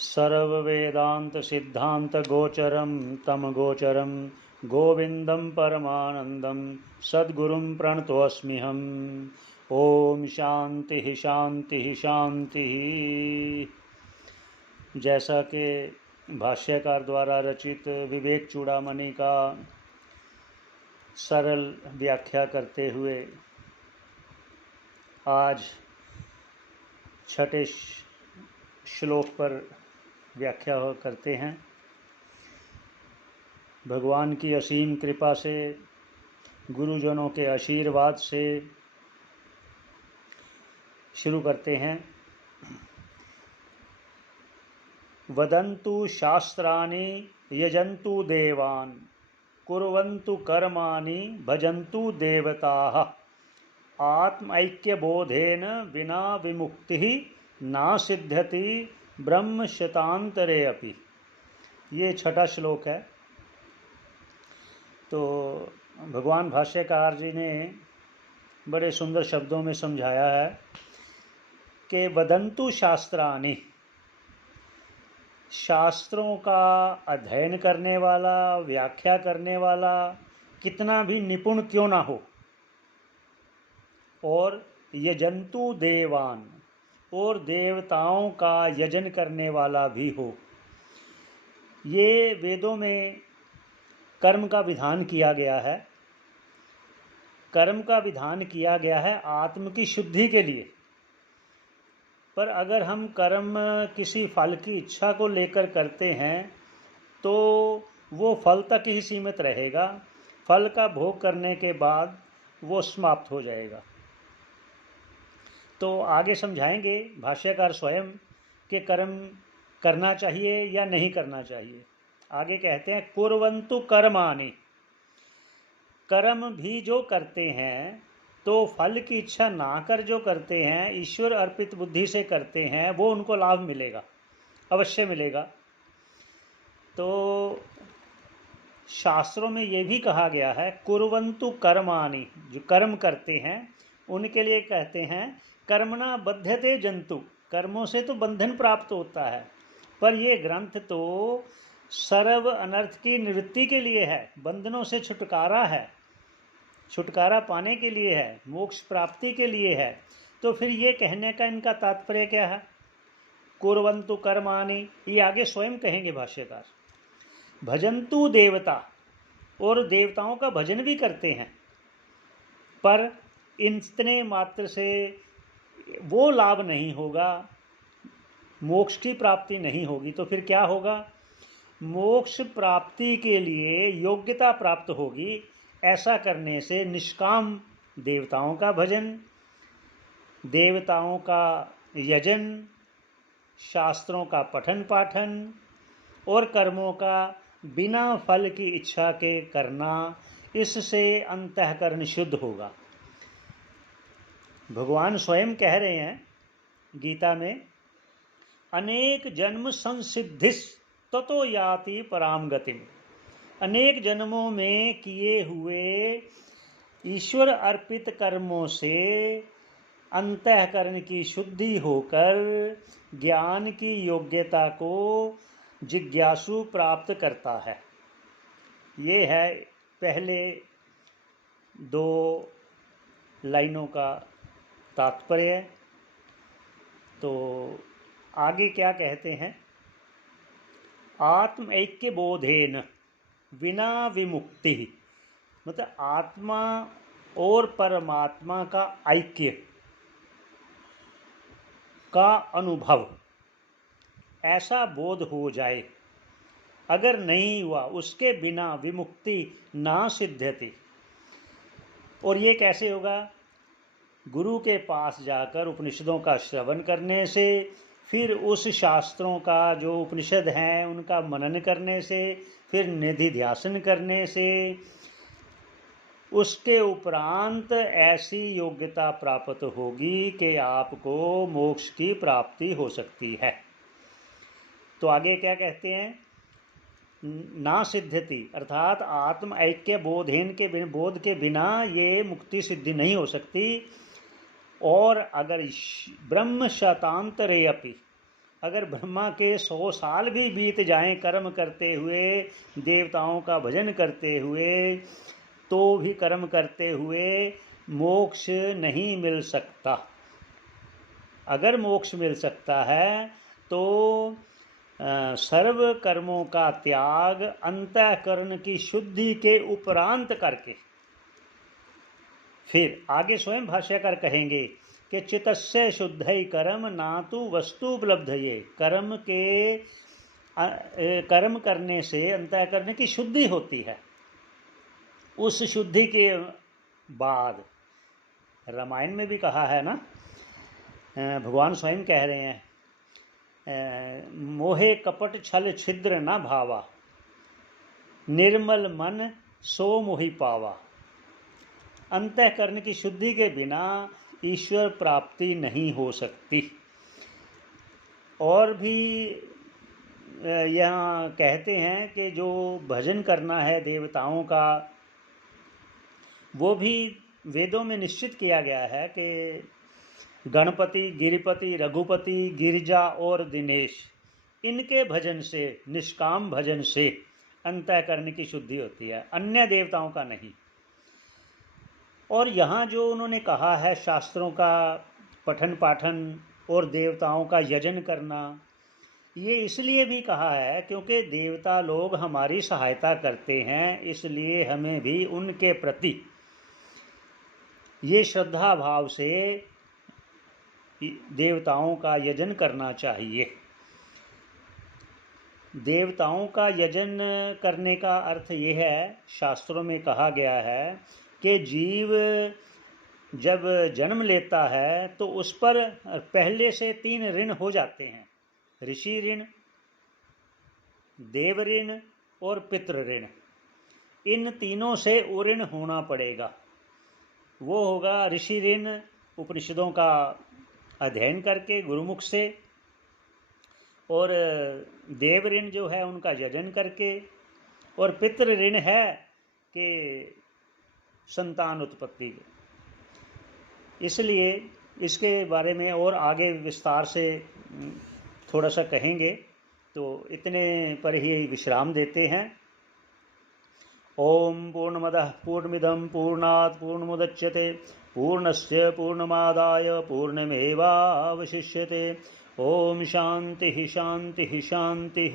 सर्ववेदान्तसिद्धान्तगोचरं तं गोचरं गोविन्दं परमानन्दं सद्गुरुं प्रणतोऽस्म्यहम्। ओम शांति शांति शांति। जैसा कि भाष्यकार द्वारा रचित विवेक चूड़ामणि का सरल व्याख्या करते हुए आज छठे श्लोक पर व्याख्या करते हैं। भगवान की असीम कृपा से, गुरुजनों के आशीर्वाद से शुरू करते हैं। वदन्तु शास्त्राणि यजन्तु देवान् कुर्वन्तु कर्माणि भजन्तु देवताः आत्मैक्यबोधेन विना विमुक्तिः ना सिद्ध्यति ब्रह्म शतान्तरे अपि। ये छठा श्लोक है। तो भगवान भाष्यकार जी ने बड़े सुंदर शब्दों में समझाया है कि वदन्तु शास्त्राणि, शास्त्रों का अध्ययन करने वाला, व्याख्या करने वाला कितना भी निपुण क्यों ना हो, और यजन्तु देवान, और देवताओं का यजन करने वाला भी हो। ये वेदों में कर्म का विधान किया गया है। कर्म का विधान किया गया है आत्म की शुद्धि के लिए। पर अगर हम कर्म किसी फल की इच्छा को लेकर करते हैं तो वो फल तक ही सीमित रहेगा। फल का भोग करने के बाद वो समाप्त हो जाएगा। तो आगे समझाएंगे भाष्यकार स्वयं कि कर्म करना चाहिए या नहीं करना चाहिए। आगे कहते हैं कुर्वन्तु कर्माणि, कर्म भी जो करते हैं तो फल की इच्छा ना कर जो करते हैं, ईश्वर अर्पित बुद्धि से करते हैं, वो उनको लाभ मिलेगा, अवश्य मिलेगा। तो शास्त्रों में ये भी कहा गया है कुर्वन्तु कर्माणि, जो कर्म करते हैं उनके लिए कहते हैं कर्मणा बध्यते जंतु, कर्मों से तो बंधन प्राप्त होता है। पर ये ग्रंथ तो सर्व अनर्थ की निवृत्ति के लिए है, बंधनों से छुटकारा है, छुटकारा पाने के लिए है, मोक्ष प्राप्ति के लिए है। तो फिर ये कहने का इनका तात्पर्य क्या है? कुर्वन्तु कर्माणि, ये आगे स्वयं कहेंगे भाष्यकार। भजन्तु देवता, और देवताओं का भजन भी करते हैं, पर इतने मात्र से वो लाभ नहीं होगा, मोक्ष की प्राप्ति नहीं होगी। तो फिर क्या होगा? मोक्ष प्राप्ति के लिए योग्यता प्राप्त होगी। ऐसा करने से निष्काम देवताओं का भजन, देवताओं का यजन, शास्त्रों का पठन पाठन और कर्मों का बिना फल की इच्छा के करना, इससे अंतःकरण शुद्ध होगा। भगवान स्वयं कह रहे हैं गीता में, अनेक जन्म संसिद्धिस ततो याति पराम गतिम। अनेक जन्मों में किए हुए ईश्वर अर्पित कर्मों से अंतःकरण की शुद्धि होकर ज्ञान की योग्यता को जिज्ञासु प्राप्त करता है। ये है पहले दो लाइनों का तात्पर्य। तो आगे क्या कहते हैं? आत्म ऐक्य बोधेन विना विमुक्ति, मतलब आत्मा और परमात्मा का ऐक्य का अनुभव ऐसा बोध हो जाए, अगर नहीं हुआ उसके बिना विमुक्ति ना सिद्ध्यति। और ये कैसे होगा? गुरु के पास जाकर उपनिषदों का श्रवण करने से, फिर उस शास्त्रों का जो उपनिषद हैं उनका मनन करने से, फिर निधि ध्यासन करने से, उसके उपरांत ऐसी योग्यता प्राप्त होगी कि आपको मोक्ष की प्राप्ति हो सकती है। तो आगे क्या कहते हैं? ना सिद्ध्यति, अर्थात आत्म ऐक्य बोध के बिना ये मुक्ति सिद्धि नहीं हो सकती। और अगर ब्रह्म शतांतरे अपि, अगर ब्रह्मा के 100 साल भी बीत जाएं कर्म करते हुए, देवताओं का भजन करते हुए, तो भी कर्म करते हुए मोक्ष नहीं मिल सकता। अगर मोक्ष मिल सकता है तो सर्व कर्मों का त्याग अंतःकरण की शुद्धि के उपरांत करके। फिर आगे स्वयं भाष्यकार कहेंगे कि चितस्य शुद्धै कर्म ना तो वस्तु उपलब्धये। कर्म करने से अंतःकरण की शुद्धि होती है। उस शुद्धि के बाद रामायण में भी कहा है ना, भगवान स्वयं कह रहे हैं, मोहे कपट छल छिद्र न भावा, निर्मल मन सो मोहि पावा। अंतःकरण की शुद्धि के बिना ईश्वर प्राप्ति नहीं हो सकती। और भी यहाँ कहते हैं कि जो भजन करना है देवताओं का, वो भी वेदों में निश्चित किया गया है कि गणपति, गिरिपति, रघुपति, गिरिजा और दिनेश, इनके भजन से, निष्काम भजन से अंतःकरण की शुद्धि होती है, अन्य देवताओं का नहीं। और यहाँ जो उन्होंने कहा है शास्त्रों का पठन पाठन और देवताओं का यजन करना, ये इसलिए भी कहा है क्योंकि देवता लोग हमारी सहायता करते हैं, इसलिए हमें भी उनके प्रति ये श्रद्धा भाव से देवताओं का यजन करना चाहिए। देवताओं का यजन करने का अर्थ ये है, शास्त्रों में कहा गया है कि जीव जब जन्म लेता है तो उस पर पहले से 3 ऋण हो जाते हैं, ऋषि ऋण, देव ऋण और पितृ ऋण। इन तीनों से ऋण होना पड़ेगा। वो होगा ऋषि ऋण उपनिषदों का अध्ययन करके गुरुमुख से, और देव ऋण जो है उनका यजन करके, और पितृ ऋण है कि संतान उत्पत्ति। इसलिए इसके बारे में और आगे विस्तार से थोड़ा सा कहेंगे, तो इतने पर ही विश्राम देते हैं। ओम पूर्णमदः पूर्णमिदं पूर्णात् पूर्णमुदच्यते पूर्णस्य पूर्णमादाय पूर्णमेवावशिष्यते। ओम शांति शांति शांति।